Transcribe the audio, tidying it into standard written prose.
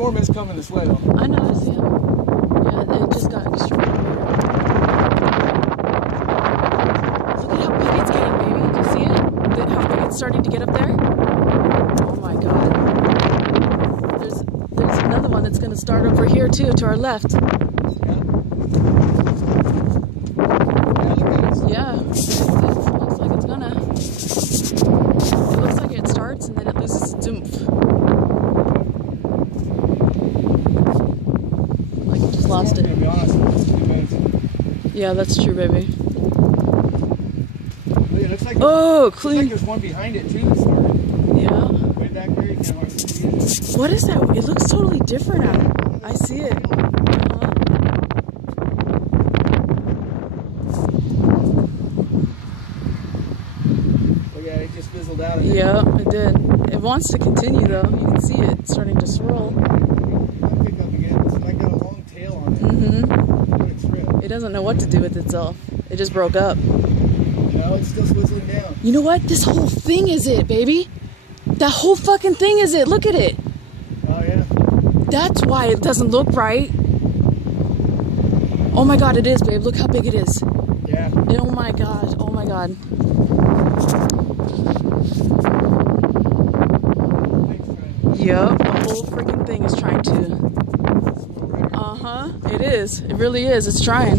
storm is coming this way, though. I know, I see it. Yeah, it just got extreme. Look at how big it's getting, baby. Do you see it? How big it's starting to get up there? Oh my god. There's another one that's going to start over here too, to our left. Yeah. It looks like it's gonna. It looks like it starts and then it loses its oomph. Like it just lost it. Yeah, that's true, baby. It looks like clean. Looks like there's one behind it too that started. Yeah. Way back there, you can't hardly see it. What is that? It looks totally different out. I see it. It just fizzled out. Yeah, it did. It wants to continue though. You can see it starting to swirl. I'll pick up again. It's like got a long tail on it. It doesn't know what to do with itself. It just broke up. No, it's still swizzling down. You know what? This whole thing is it, baby. That whole fucking thing is it. Look at it. Oh yeah. That's why it doesn't look right. Oh my god, it is, babe. Look how big it is. Yeah. Oh my god. Oh my god. Yep, the whole freaking thing is trying to. It is. It really is. It's trying.